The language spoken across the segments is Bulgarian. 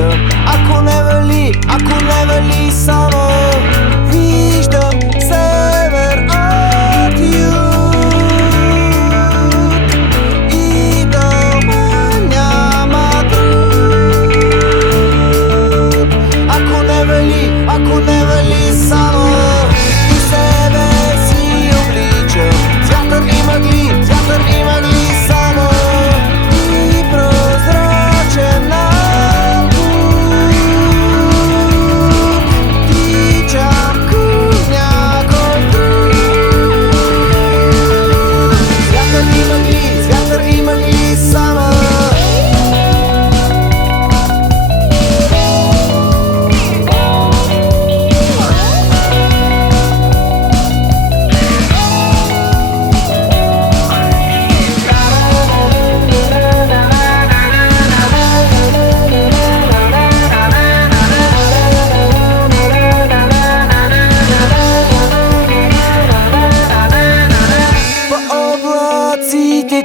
тичам. Ако не вали само, виждам север от юг. И дома няма друг. Ако не вали само, и север си обличам. Вятър и мъгли само, и прозрачен август. Тичам към някой друг. Вятър и мъгли само.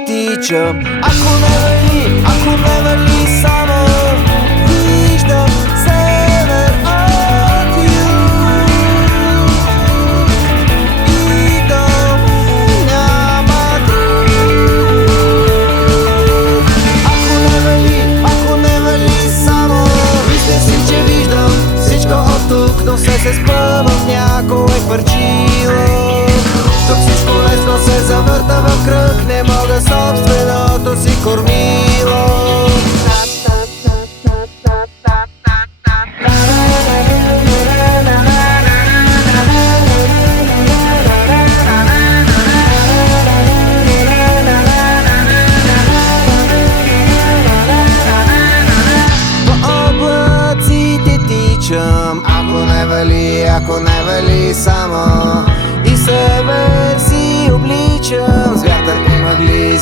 Тичам. Ако не вали само, виждам север от юг. И дома няма друг. Ако не вали само, мисля си, че виждам всичко от тук, но се спъва в някое хвърчило. Тук всичко лесно се завърта в кръг, не мога собственото си кормило. По облаците тичам. Ако не вали само, и север си обличам. С вятър и мъгли,